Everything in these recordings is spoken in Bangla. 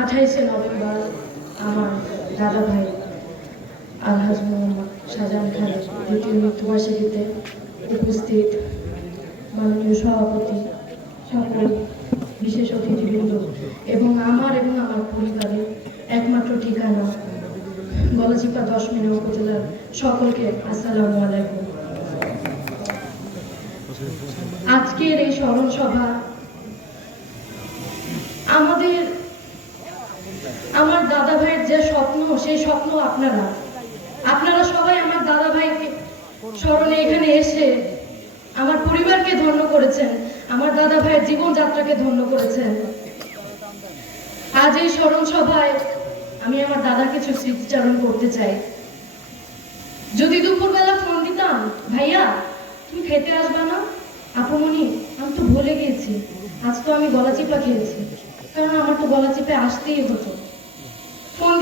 আঠাইশে নভেম্বর আমার দাদা ভাই আলহাজ মোহাম্মদ শাহজাহান খানের দ্বিতীয় মৃত্যুবার্ষিকীতে উপস্থিত মাননীয় সভাপতি সকল বিশেষ অতিথিবৃন্দ এবং আমার এবং আমার পরিবারের একমাত্র ঠিকানা গলচিপা দশ মিনা উপজেলার সকলকে আসসালামু আলাইকুম। আজকের এই স্মরণ সভা আমাদের আমার দাদা ভাইয়ের যে স্বপ্ন সেই স্বপ্ন আপনারা। আপনারা সবাই আমার দাদা ভাইকে স্মরণে এখানে এসে আমার পরিবারকে ধন্য করেছেন, আমার দাদা ভাইয়ের জীবনযাত্রাকে ধন্য করেছেন। আজ এই স্মরণ সভায় আমি আমার দাদার কিছু স্মৃতিচারণ করতে চাই। যদি দুপুরবেলা ফোন দিতাম, ভাইয়া, তুমি খেতে আসবা না? আপুমনি আমি তো ভুলে গিয়েছি। আজ তো আমি গলা চিপা খেয়েছি। কারণ আমার তো গলা চিপে আসতেই হতো।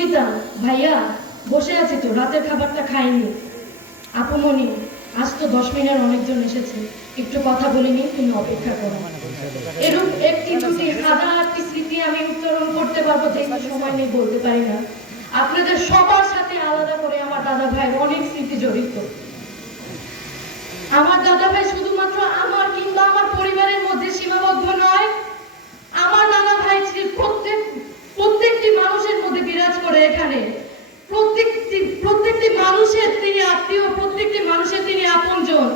দিতাম ভাইয়া, বসে আছি তো, রাতের খাবারটা খাইনি। আপুমনি আজ তো দশ মিনিট অনেকজন এসেছে। একটু কথা বলিনি তুমি অপেক্ষা করো। এরূপ একটি দুটি হাজার আটটি স্মৃতি আমি উত্তরণ করতে পারব, যে সময় নেই বলতে পারি না। আপনাদের সবার সাথে আলাদা করে আমার দাদা ভাই অনেক স্মৃতি জড়িত। আমার দাদা ভাই শুধুমাত্র আমার কিংবা আমার পরিবারের মধ্যে সীমাবদ্ধ নয় আমার দাদা ভাই ছিল প্রত্যেক প্রত্যেকটি মানুষের মধ্যে বিরাজ করে এখানে প্রত্যেকটি প্রত্যেকটি মানুষের তিনি আত্মীয় প্রত্যেকটি মানুষের তিনি আপনজন।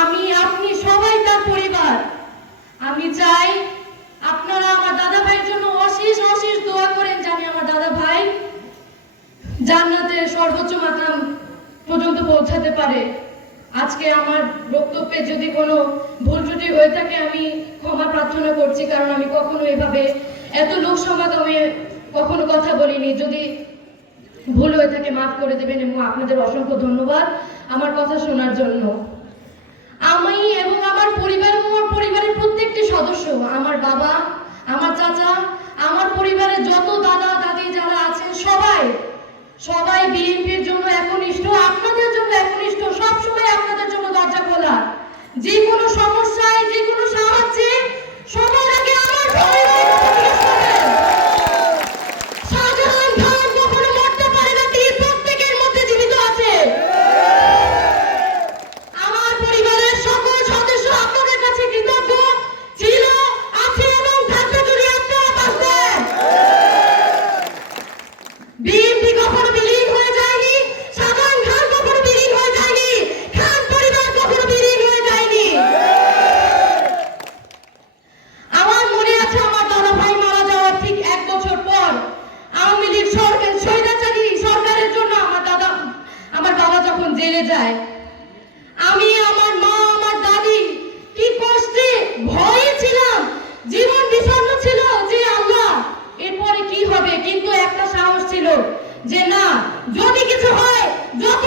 আমি, আপনি সবাই তার পরিবার। আমি চাই আপনারা আমার দাদা ভাইয়ের জন্য অশেষ অশেষ দোয়া করেন জানি আমার দাদা ভাই জান্নাতের সর্বোচ্চ মাকাম পর্যন্ত পৌঁছাতে পারে। আজকে আমার বক্তব্যে যদি কোনো ভুল ত্রুটি হয়ে থাকে, আমি ক্ষমা প্রার্থনা করছি, কারণ আমি কখনো এভাবে এত লোক সমাগমে কখনো কথা বলিনি। যদি ভুল হয়ে থাকে, মাফ করে দেবেন এবং আপনাদের অসংখ্য ধন্যবাদ আমার কথা শোনার জন্য। আমি এবং আমার পরিবার আমার পরিবারের প্রত্যেকটি সদস্য, আমার বাবা, আমার চাচা, আমার পরিবারের যত দাদা, দাদি যারা আছেন, সবাই সবাই বিএনপির জন্য একনিষ্ঠ, আপনাদের জন্য একনিষ্ঠ সব সময় আপনাদের জন্য দরজা খোলা। যে কোনো সমস্যায় বিএনপি কখনো বিলীন হয়ে যায়নি হয়ে যায়নি হয়ে যায়নি। আমার মনে আছে আমার দাদা ভাই মারা যাওয়ার ঠিক এক বছর পর আওয়ামী লীগ সরকার সরকারের জন্য আমার দাদা আমার বাবা যখন জেলে যায় আমি আমার মা আমার দাদি কি কষ্টে ভয়ে ছিলাম জীবন বিষণ্ণ ছিল যে আল্লাহ এরপরে কি হবে কিন্তু একটা সাহস ছিল যে না যদি কিছু হয় যত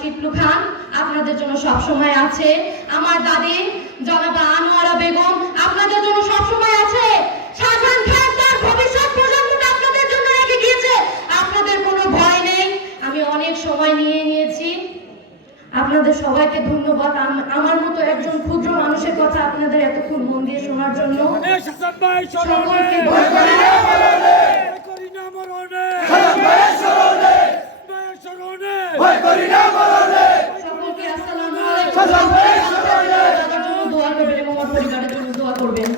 শিপলু খান আপনাদের জন্য সব সময় আছে। আমার দাদি জনাবা আনোয়ারা বেগম আপনাদের জন্য সব সময় আছে। শাহজাহান খান তার ভবিষ্যৎ প্রজন্মটা আপনাদের জন্য রেখে গিয়েছে। আপনাদের কোনো ভয় নেই। আমি অনেক সময় নিয়ে নিয়েছি। আপনাদের সবাইকে ধন্যবাদ। আমার মতো একজন ক্ষুদ্র মানুষের কথা আপনাদের এতক্ষণ মন দিয়ে শোনার জন্য। সকলকে ভয় করি না মরণে সকলকে আসসালামু আলাইকুম। দাদার দোয়া করবেন আমার পরিবারের জন্য দোয়া করবেন।